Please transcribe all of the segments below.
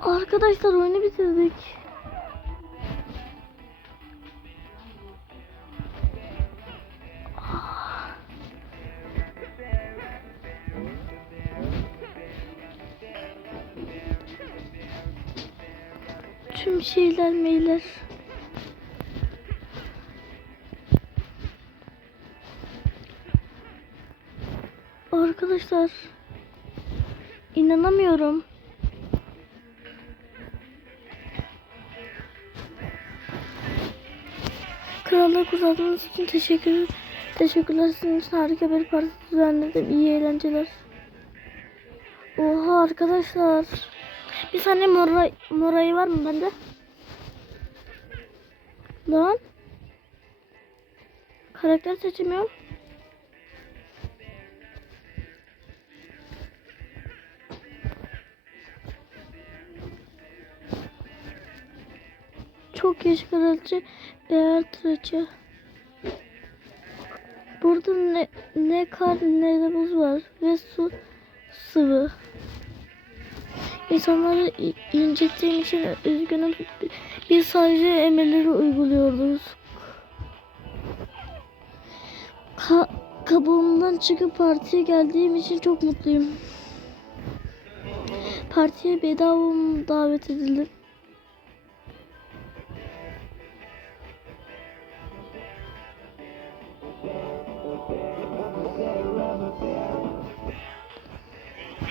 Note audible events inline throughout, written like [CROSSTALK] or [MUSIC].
Arkadaşlar oyunu bitirdik. Tüm şeyler meyler. Arkadaşlar inanamıyorum. Krallığı kurtardığınız için teşekkür teşekkürler. Sizin için harika bir parti düzenledim. İyi eğlenceler. Oha arkadaşlar. Bir saniye mora, morayı var mı bende? Lan. Karakter seçemiyorum. Yaş kraliçe Beatrice. Burada ne, ne kar ne de buz var ve su sıvı. İnsanları incittiğim için üzgünüm. Biz sadece emirleri uyguluyorduk. Ka kabuğumdan çıkıp partiye geldiğim için çok mutluyum. Partiye bedava davet edildim.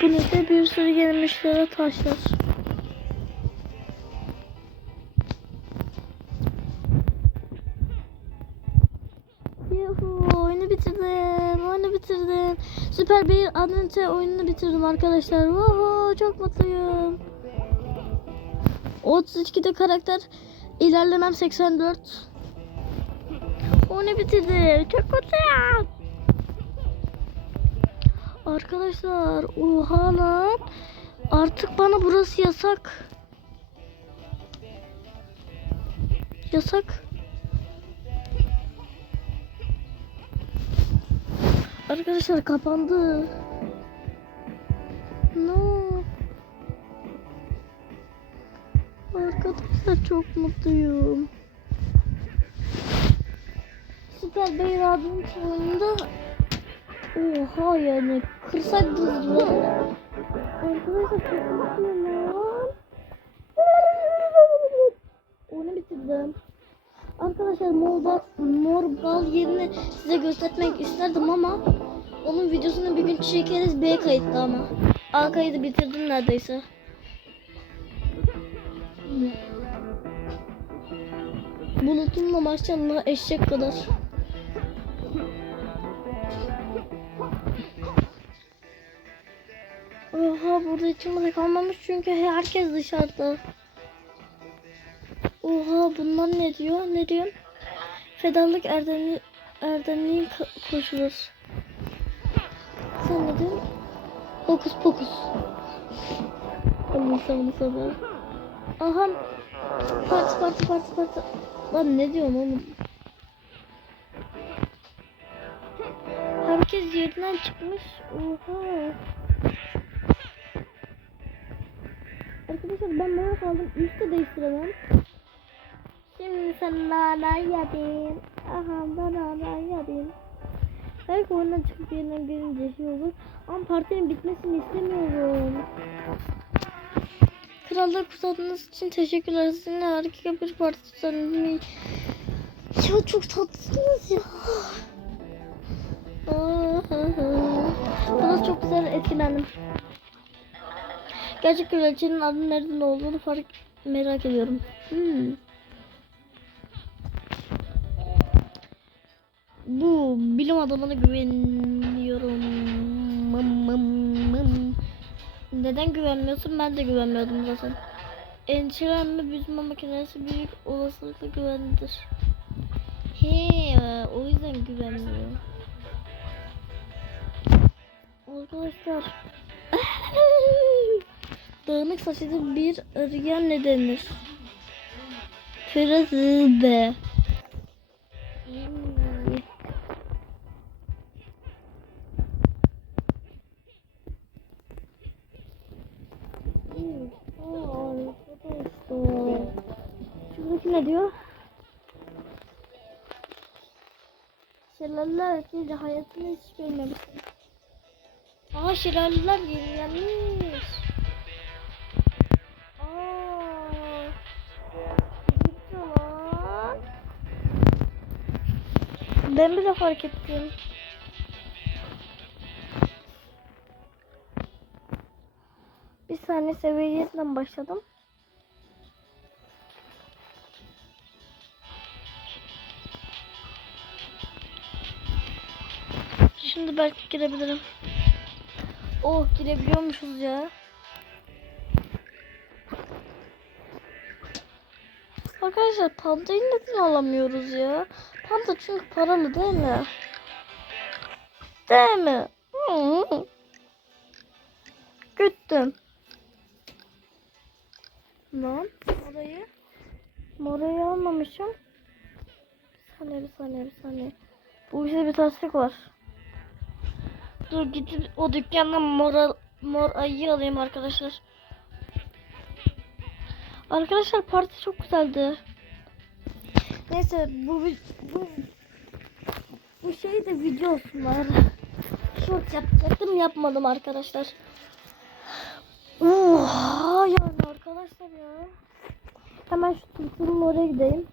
Bu ne bir sürü gelmişlere taşlar. Bitirdim. Oyunu bitirdim. Süper bir Adventure oyununu bitirdim arkadaşlar. Vuhu çok mutluyum. 32'de karakter ilerlemem 84. Oyunu bitirdim. Çok mutluyum. Arkadaşlar oha lan. Artık bana burası yasak. Yasak. Arkadaşlar kapandı. No. Arkadaşlar çok mutluyum. Süper Bey abim sonunda Oha yani kırsak dızları. Arkadaşlar mutluyum lan. Onu bitirdim. Arkadaşlar mor bal, mor bal yerini size göstermek isterdim ama onun videosunu bir gün çekeriz B kayıtlı ama. A kaydı bitirdim neredeyse. Bulutumla maşallah eşek kadar. Burada içimde kalmamış çünkü herkes dışarıda. Oha bunlar ne diyor? Ne diyor? Fedalık erdemli, erdemliğin koşulur. Sen ne diyorsun? Hokus pokus. Allah'ım sana sana. Aha. Parti parti parti parti. Lan ne diyorsun oğlum? Herkes yerinden çıkmış. Oha. Ben böyle kaldım. Üstte değiştiremem. Şimdi sen nana yedin. Aha da nana yedin. Belki oyundan çıkıp yeniden gelince şey olur. Ama partinin bitmesini istemiyorum. Krallığı kutladığınız için teşekkürler. Sizinle harika bir parti düzenlemeyi. Ya çok tatlısınız ya. Bana çok güzel etkilendim. Gerçek kraliçenin adı nereden olduğunu fark merak ediyorum. Hmm. Bu bilim adamına güveniyorum. Mım mım mım. Neden güvenmiyorsun? Ben de güvenmiyordum zaten. Endişelenme büyütme makinesi büyük olasılıkla güvenlidir. He, o yüzden güvenmiyor. Arkadaşlar. [LAUGHS] Dağınık saçlı bir ırga ne denir? Fırızdı. Şuradaki ne diyor? Şelaleler etkiyle hayatını hiç görmemiştim. Aha şelaleler yenilenmiş. Ben bile fark ettim. Bir saniye seviyesinden başladım. Şimdi belki girebilirim. Oh girebiliyormuşuz ya. Arkadaşlar pandayı neden alamıyoruz ya? Panda çünkü paralı değil mi? Değil mi? Hı. Güttüm. Lan orayı Morayı almamışım. Bir saniye bir saniye bir saniye. Bu işte bir terslik var. Dur gidip o dükkandan mor, mor ayı alayım arkadaşlar. Arkadaşlar parti çok güzeldi. Neyse bu bu bu şey de video olsun bari. Short yapacaktım yapmadım arkadaşlar. Oha yani arkadaşlar ya. Hemen şu tulsunun oraya gideyim.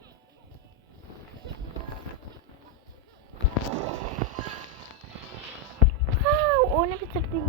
Ha, onu bitirdim.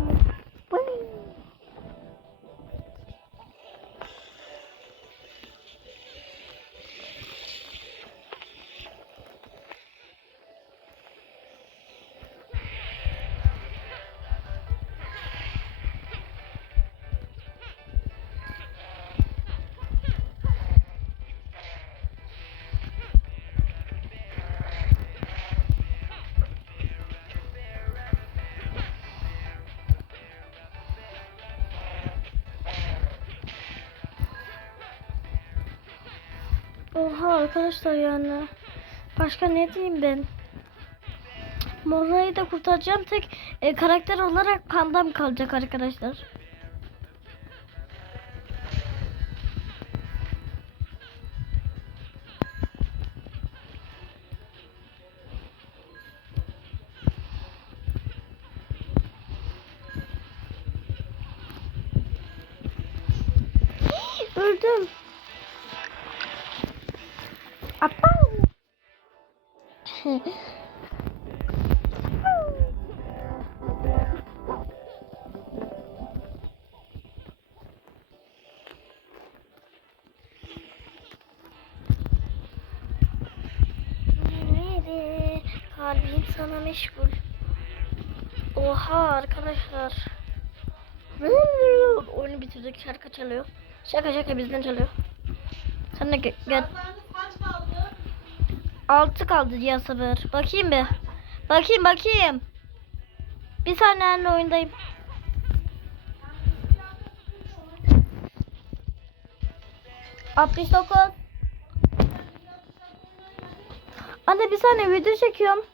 Oha arkadaşlar yani. Başka ne diyeyim ben? Mora'yı da kurtaracağım. Tek e, karakter olarak pandam kalacak arkadaşlar. Kalbim sana meşgul. Oha arkadaşlar. Oyunu bitirdik. Şarkı çalıyor. Şaka şaka bizden çalıyor. Sen de gel. gel. Altı kaldı ya sabır. Bakayım bir. Bakayım bakayım. Bir saniye anne oyundayım. Altmış dokuz. Anne bir saniye video çekiyorum.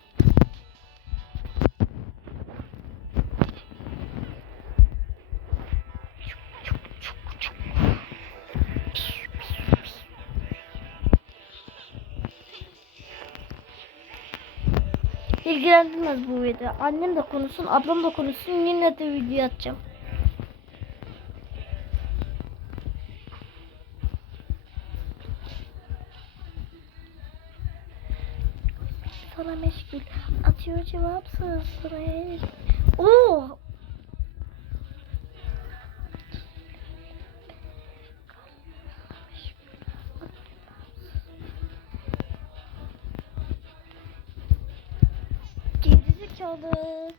İlgilendirmez bu video. Annem de konuşsun, ablam da konuşsun. Yine de video atacağım. Sana meşgul. Atıyor cevapsız. Sıraya. Oo! Gerizekalı.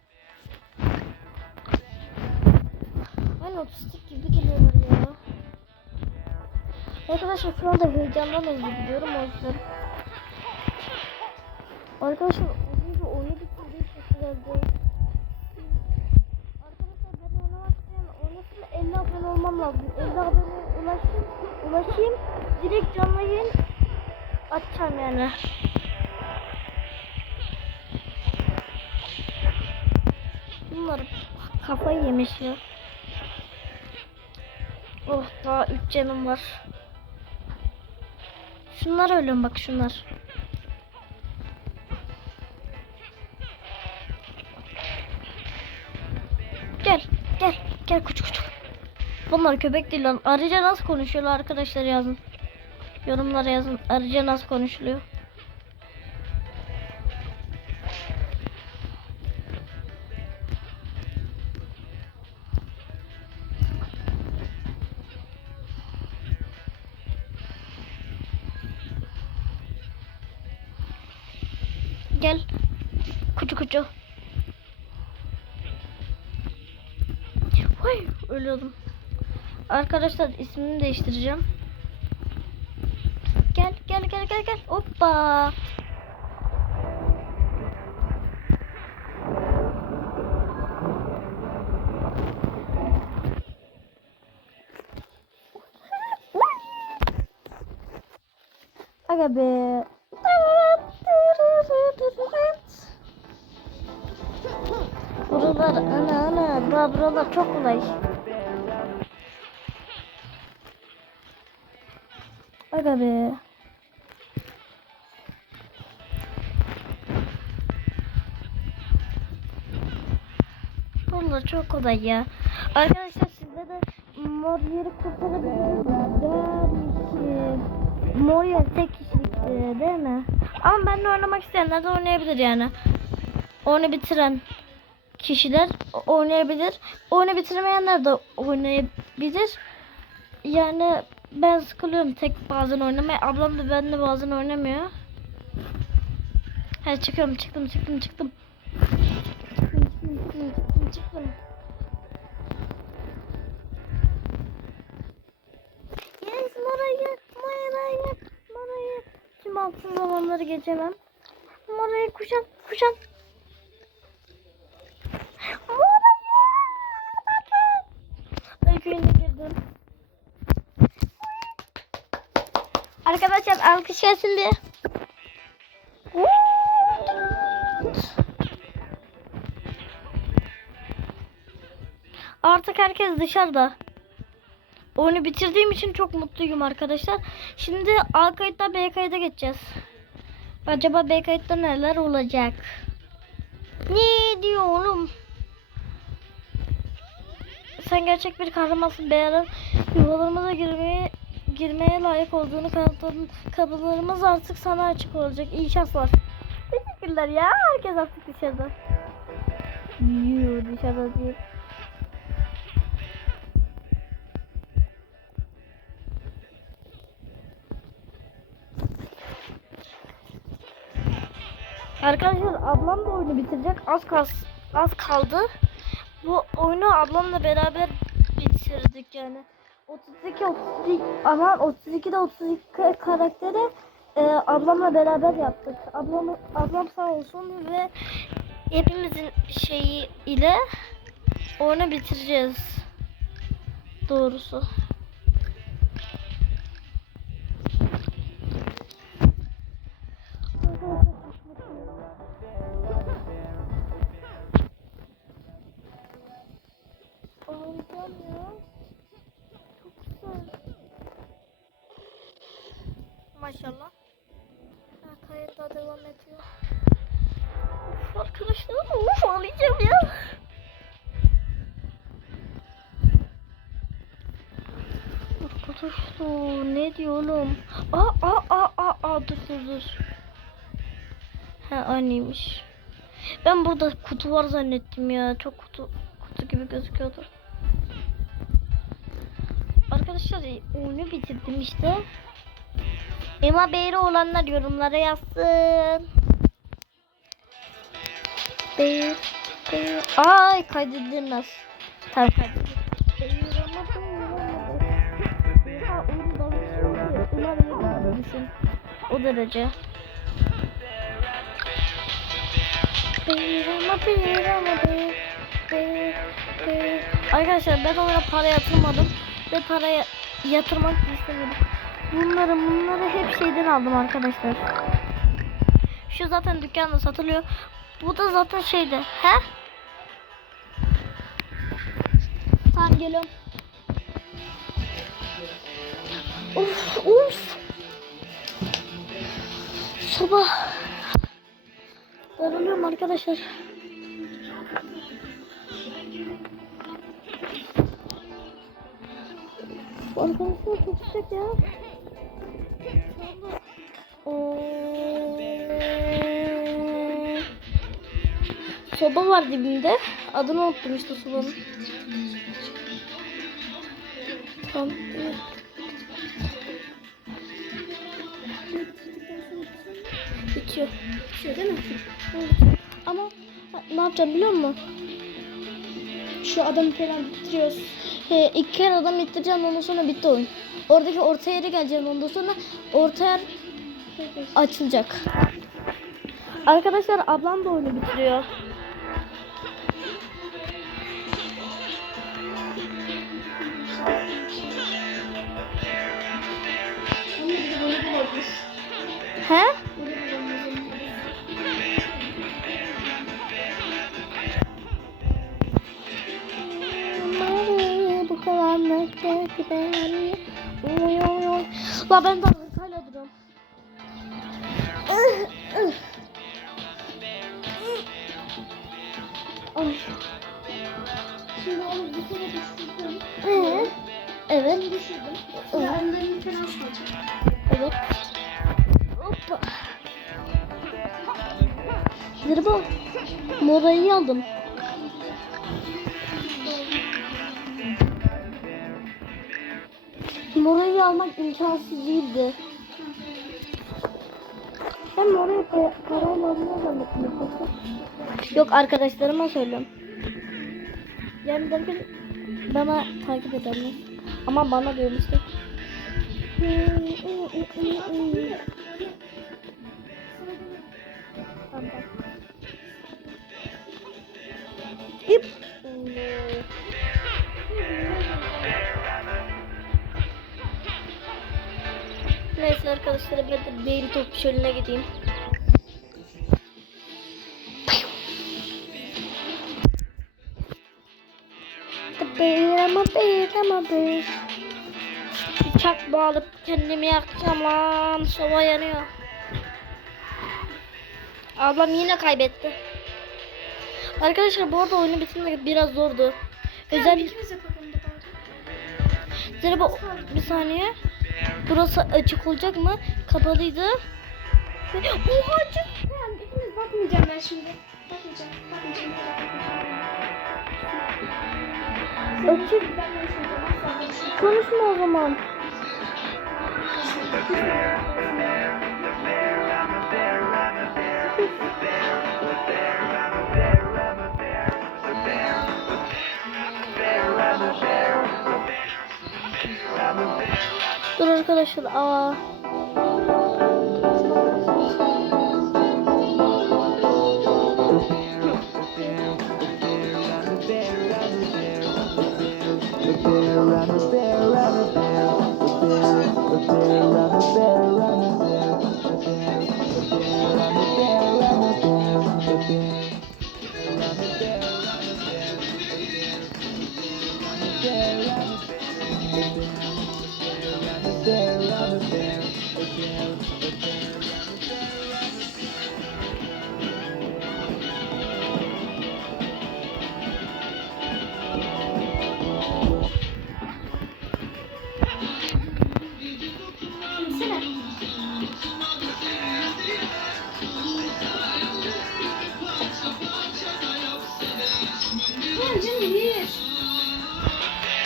Aynı otistik gibi geliyorlar ya. Arkadaşlar şu anda heyecandan hızlı gidiyorum o yüzden. Arkadaşlar az önce oyunu bitirdiğim çok güzeldi. Arkadaşlar ben oynamak isteyen oynasın 50 abone olmam lazım. 50 abone ulaşayım, ulaşayım direkt canlı yayın açacağım yani. Kafayı yemiş ya. Oh daha 3 canım var. Şu Şunlar ölüyorum bak şunlar. Gel gel gel kuç kuç. Bunlar köpek değil lan. Arıca nasıl konuşuyorlar arkadaşlar yazın. Yorumlara yazın. Arıca nasıl konuşuluyor. Gel. Kucu kucu. Vay ölüyordum. Arkadaşlar ismini değiştireceğim. Gel gel gel gel gel. Hoppa. Aga be. Buralar çok kolay. Aga be. Buralar çok kolay ya. Arkadaşlar sizde de mor yeri kurtarabiliriz. Belki mor yer tek kişilik e, değil mi? Ama benimle oynamak isteyenler de oynayabilir yani. Oyunu bitiren kişiler oynayabilir. Oyunu bitirmeyenler de oynayabilir. Yani ben sıkılıyorum tek bazen oynamaya. Ablam da benimle bazen oynamıyor. He çıkıyorum çıktım çıktım çıktım. Çıktım çıktım çıktım çıktım çıktım. Yes Morayı Morayı Morayı. Şimdi altın zamanları geçemem. Morayı kuşan kuşan. Öyküyüne girdim. Arkadaşlar alkış gelsin bir. Artık herkes dışarıda. Oyunu bitirdiğim için çok mutluyum arkadaşlar. Şimdi A kayıttan B kayıta geçeceğiz. Acaba B kayıtta neler olacak? Ne diyor oğlum? Sen gerçek bir kahramansın beyler. Yuvalarımıza girmeye girmeye layık olduğunu kanıtladın. Kapılarımız artık sana açık olacak. İyi şanslar. Teşekkürler ya. Herkes artık dışarıda. Yuh dışarıda değil. Arkadaşlar ablam da oyunu bitirecek. Az kas az kaldı. Bu oyunu ablamla beraber bitirdik yani. 32 32 ama 32 de 32 karakteri e, ablamla beraber yaptık. Ablam ablam sağ olsun ve hepimizin şeyi ile oyunu bitireceğiz. Doğrusu. Maşallah. Ha, kayıt daha devam ediyor. Uf arkadaşlar uf ağlayacağım ya. Arkadaşlar ne diyor oğlum? Aa aa aa aa aa dur dur dur. Ha anneymiş. Ben burada kutu var zannettim ya. Çok kutu kutu gibi gözüküyordu. Arkadaşlar oyunu bitirdim işte. Ema Beyri olanlar yorumlara yazsın. Beyr, Beyr. Ay kaydedilmez. Tabii kaydedilmez. O derece. Arkadaşlar ben ona para yatırmadım. Ve paraya yatırmak istemiyorum. Bunları bunları hep şeyden aldım arkadaşlar. Şu zaten dükkanda satılıyor. Bu da zaten şeyde. He? Tamam geliyorum. Of of. Sabah. Darılıyorum arkadaşlar. Arkadaşlar çok sıcak ya. Soba var dibimde. Adını unuttum işte sobanın. Tamam. Bitiyor. Bitiyor değil mi? Ama ne yapacağım biliyor musun? Şu adamı falan bitiriyoruz. He, iki kere adam ittireceğim ondan sonra bitti oyun. Oradaki orta yere geleceğim ondan sonra orta yer açılacak. Arkadaşlar ablam da oyunu bitiriyor. De. He? Bu karanlıkta uyuyor. La ben daha aldım. Morayı almak imkansız değildi. Ben morayı pa- para olmadığını zannettim. Yok arkadaşlarıma söylüyorum. Yani derken bana takip edenler. Ama bana işte. İp. Neyse arkadaşlar ben de beyin top çölüne gideyim. Bir ama bir ama bir. Bıçak bağlayıp kendimi yakacağım lan. Soba yanıyor. Ablam yine kaybetti. Arkadaşlar bu arada oyunu bitirmek biraz zordu. Özel. Zerba bir saniye. Burası açık olacak mı? Kapalıydı. Oha açık. İkimiz bakmayacağım ben şimdi. Bakmayacağım. Bakmayacağım. Açık. Konuşma o zaman. Arkadaşlar. Aa. [LAUGHS]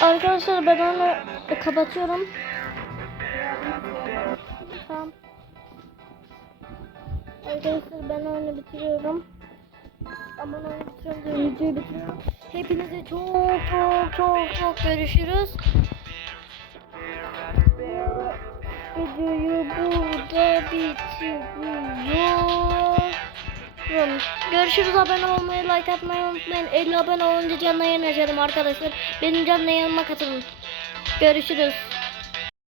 Arkadaşlar ben onu kapatıyorum. Tamam. Arkadaşlar ben oyunu bitiriyorum. Aman oyunu bitiriyorum. Videoyu bitiriyorum. Hepinize çok çok çok çok görüşürüz. Videoyu burada bitiriyorum. Görüşürüz abone olmayı, like atmayı unutmayın. 50 abone olunca canlı yayın açarım arkadaşlar. Benim canlı yayınıma katılın. Görüşürüz.